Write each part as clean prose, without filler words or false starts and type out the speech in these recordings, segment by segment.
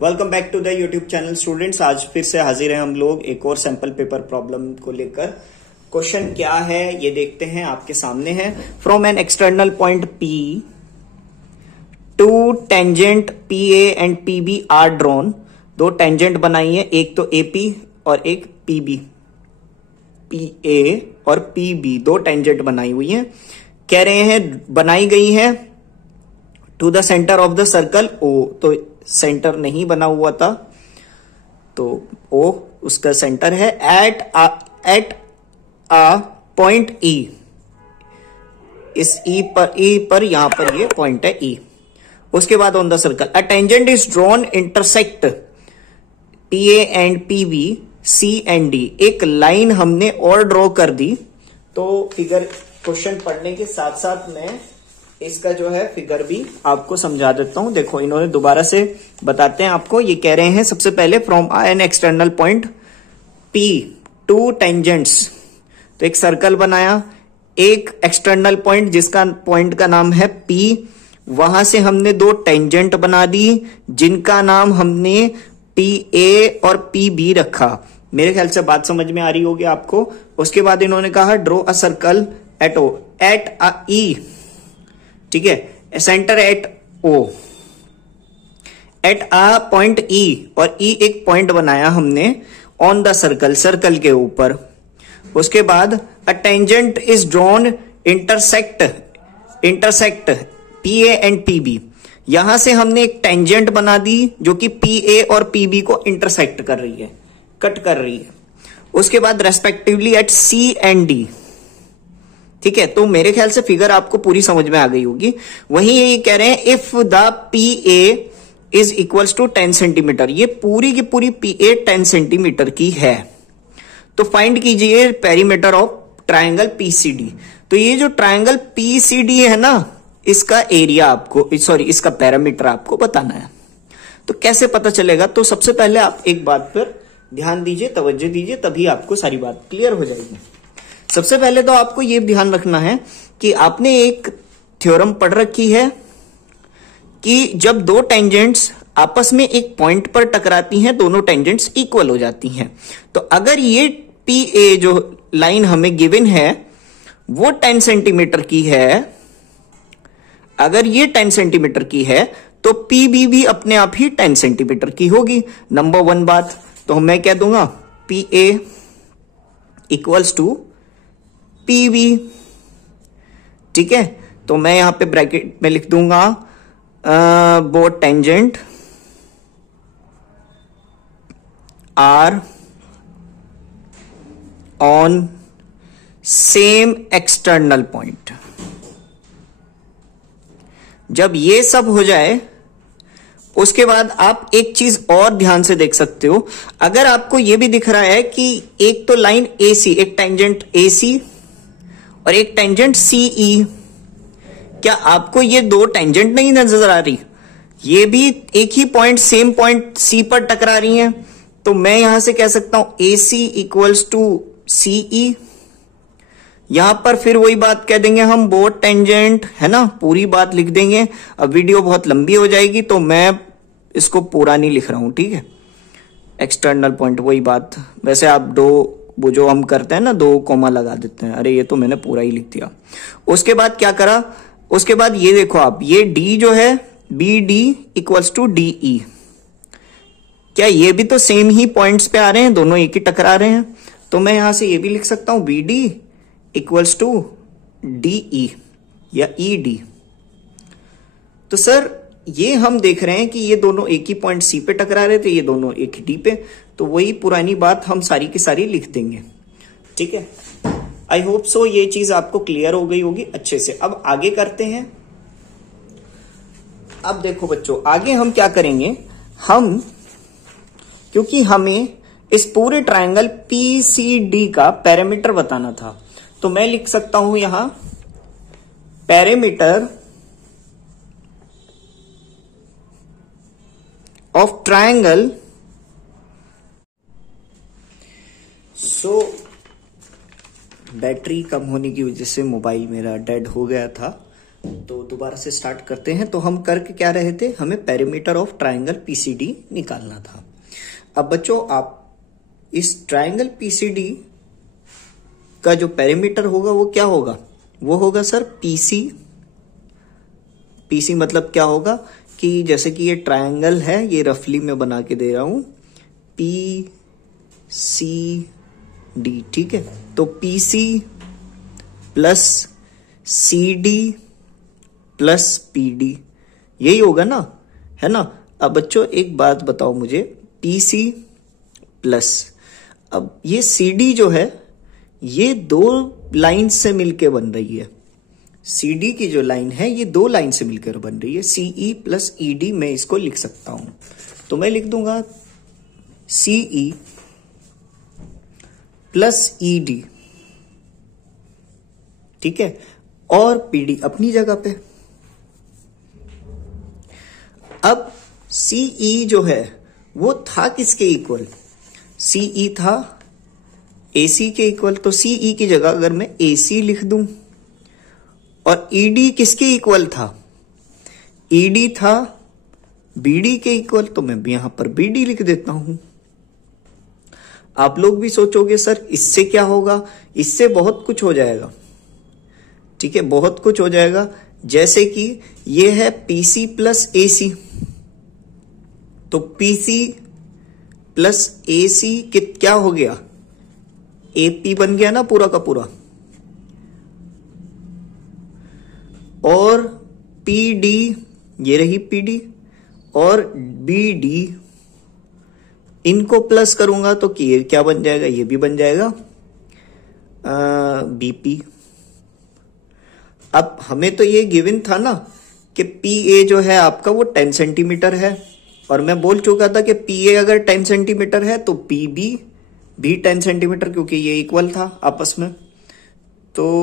Welcome back to the YouTube channel students. आज फिर से हाजिर हैं हम लोग एक और सैंपल पेपर प्रॉब्लम को लेकर। क्वेश्चन क्या है ये देखते हैं, आपके सामने है। From an external point P to tangent PA and PB are drawn. दो टेंजेंट बनाई है, एक तो AP और एक PB। PA और PB दो टेंजेंट बनाई हुई है। कह रहे हैं बनाई गई है to the centre of the circle O। तो सेंटर नहीं बना हुआ था, तो O उसका सेंटर है। एट आ पॉइंट E, इस E पर यहां पर ये पॉइंट है E। उसके बाद on the circle a tangent is drawn intersect PA and PB C and D। एक लाइन हमने और ड्रॉ कर दी। तो फिगर क्वेश्चन पढ़ने के साथ साथ मैं इसका जो है फिगर भी आपको समझा देता हूं। देखो इन्होंने दोबारा से बताते हैं आपको। ये कह रहे हैं सबसे पहले from an external point P to tangents. तो एक सर्कल बनाया, एक एक्सटर्नल पॉइंट जिसका पॉइंट का नाम है P, वहां से हमने दो टेंजेंट बना दी जिनका नाम हमने PA और PB रखा। मेरे ख्याल से बात समझ में आ रही होगी आपको। उसके बाद इन्होंने कहा draw a circle eight O at a E, ठीक है, centre at O at a point E, और E एक पॉइंट बनाया हमने ऑन द सर्कल, सर्कल के ऊपर। उसके बाद a tangent is drawn intersect PA and PB। यहां से हमने एक टेंजेंट बना दी जो कि PA और PB को इंटरसेक्ट कर रही है, कट कर रही है। उसके बाद respectively at C and D, ठीक है। तो मेरे ख्याल से फिगर आपको पूरी समझ में आ गई होगी। वहीं ये कह रहे हैं if the PA is equals to 10 centimetre. ये पूरी की पूरी PA 10 सेंटीमीटर की है। तो फाइंड कीजिए पेरीमीटर ऑफ ट्राइंगल PCD। तो ये जो ट्राइंगल PCD है ना, इसका एरिया आपको, सॉरी इसका पैरामीटर आपको बताना है। तो कैसे पता चलेगा? तो सबसे पहले आप एक बात पर ध्यान दीजिए, तवज्जो दीजिए, तभी आपको सारी बात क्लियर हो जाएगी। सबसे पहले तो आपको यह ध्यान रखना है कि आपने एक थ्योरम पढ़ रखी है कि जब दो टेंजेंट्स आपस में एक पॉइंट पर टकराती हैं, दोनों टेंजेंट्स इक्वल हो जाती हैं। तो अगर ये PA जो लाइन हमें गिवन है वो 10 सेंटीमीटर की है, अगर ये 10 सेंटीमीटर की है तो PB भी अपने आप ही 10 सेंटीमीटर की होगी। नंबर 1 बात। तो मैं क्या दूंगा, PA इक्वल्स टू PB, ठीक है। तो मैं यहां पे ब्रैकेट में लिख दूंगा both tangent are on same external point. जब ये सब हो जाए उसके बाद आप एक चीज और ध्यान से देख सकते हो। अगर आपको यह भी दिख रहा है कि एक तो लाइन AC, एक टेंजेंट AC और एक टेंजेंट CE, क्या आपको ये दो टेंजेंट नहीं नजर आ रही? ये भी एक ही पॉइंट, सेम पॉइंट C पर टकरा रही हैं। तो मैं यहां से कह सकता हूं AC इक्वल्स टू CE। यहां पर फिर वही बात कह देंगे हम, बोथ टेंजेंट, है ना, पूरी बात लिख देंगे। अब वीडियो बहुत लंबी हो जाएगी तो मैं इसको पूरा नहीं लिख रहा हूं, ठीक है। एक्सटर्नल पॉइंट वही बात। वैसे आप दो, वो जो हम करते हैं ना, 2 कॉमा लगा देते हैं। अरे ये तो मैंने पूरा ही लिख दिया। उसके बाद क्या करा, उसके बाद ये देखो आप, ये D जो है BD इक्वल्स टू DE। क्या ये भी तो सेम ही पॉइंट्स पे आ रहे हैं, दोनों एक ही टकरा रहे हैं। तो मैं यहां से ये भी लिख सकता हूं BD इक्वल्स टू DE या ED। तो सर ये हम देख रहे हैं कि ये दोनों एक ही पॉइंट C पे टकरा रहे थे, ये दोनों एक ही D पे। तो वही पुरानी बात हम सारी की सारी लिख देंगे, ठीक है। आई होप सो ये चीज आपको क्लियर हो गई होगी अच्छे से। अब आगे करते हैं। अब देखो बच्चों, आगे हम क्या करेंगे, हम क्योंकि हमें इस पूरे ट्रायंगल PCD का पैरामीटर बताना था, तो मैं लिख सकता हूं यहां parameter of triangle. So battery कम होने की वजह से मोबाइल मेरा डेड हो गया था, तो दोबारा से स्टार्ट करते हैं। तो हम करके क्या रहे थे, हमें पेरीमीटर ऑफ ट्राइंगल पीसीडी निकालना था। अब बच्चों आप इस ट्राइंगल पीसीडी का जो पेरीमीटर होगा वो क्या होगा, वो होगा सर पीसी। पीसी मतलब क्या होगा कि जैसे कि ये ट्राइंगल है, ये रफली मैं बना के दे रहा हूं, पी सी डी, ठीक है। तो PC plus C D plus PD, यही होगा ना, है ना। अब बच्चों एक बात बताओ मुझे, पीसी प्लस, अब ये सीडी जो है ये दो लाइन से मिलके बन रही है। सीडी की जो लाइन है ये दो लाइन से मिलकर बन रही है, सीई प्लस ईडी मैं इसको लिख सकता हूं। तो मैं लिख दूंगा सीई प्लस ईडी, ठीक है, और पीडी अपनी जगह पे। अब सीई जो है वो था किसके इक्वल, सीई था एसी के इक्वल। तो सीई की जगह अगर मैं एसी लिख दूं, और ईडी किसके इक्वल था, ईडी था बीडी के इक्वल, तो मैं भी यहां पर बीडी लिख देता हूं। आप लोग भी सोचोगे सर इससे क्या होगा, इससे बहुत कुछ हो जाएगा, ठीक है, बहुत कुछ हो जाएगा। जैसे कि ये है पीसी प्लस एसी, तो पीसी प्लस एसी क्या हो गया, एपी बन गया ना पूरा का पूरा। और पीडी, ये रही पीडी, और बीडी, इनको प्लस करूंगा तो ये क्या बन जाएगा, ये भी बन जाएगा बीपी। अब हमें तो ये गिवन था ना कि पीए जो है आपका वो 10 सेंटीमीटर है, और मैं बोल चुका था कि पीए अगर 10 सेंटीमीटर है तो पीबी भी 10 सेंटीमीटर, क्योंकि ये इक्वल था आपस में, तो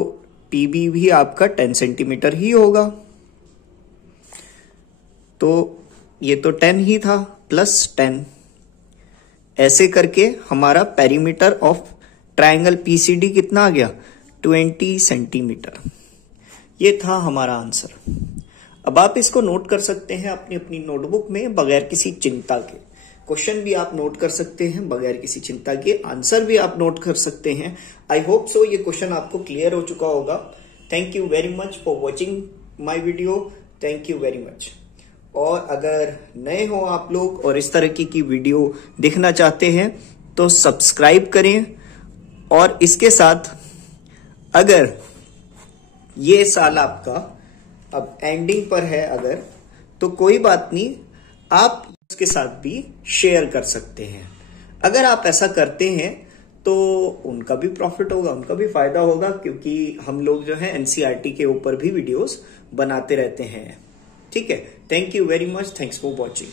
पीबी भी आपका 10 सेंटीमीटर ही होगा। तो ये तो 10 ही था प्लस 10, ऐसे करके हमारा पेरीमीटर ऑफ ट्राइंगल पीसीडी कितना आ गया, 20 सेंटीमीटर। ये था हमारा आंसर। अब आप इसको नोट कर सकते हैं अपनी अपनी नोटबुक में बगैर किसी चिंता के। क्वेश्चन भी आप नोट कर सकते हैं बगैर किसी चिंता के, आंसर भी आप नोट कर सकते हैं। आई होप सो ये क्वेश्चन आपको क्लियर हो चुका होगा। Thank you very much for watching my video, thank you very much. और अगर नए हो आप लोग और इस तरह की वीडियो देखना चाहते हैं तो सब्सक्राइब करें। और इसके साथ अगर ये साल आपका अब एंडिंग पर है अगर, तो कोई बात नहीं, आप उसके साथ भी शेयर कर सकते हैं। अगर आप ऐसा करते हैं तो उनका भी प्रॉफिट होगा, उनका भी फायदा होगा, क्योंकि हम लोग जो है एनसीईआरटी के ऊपर भी वीडियोस बनाते रहते हैं। ठीक है, thank you very much, thanks for watching.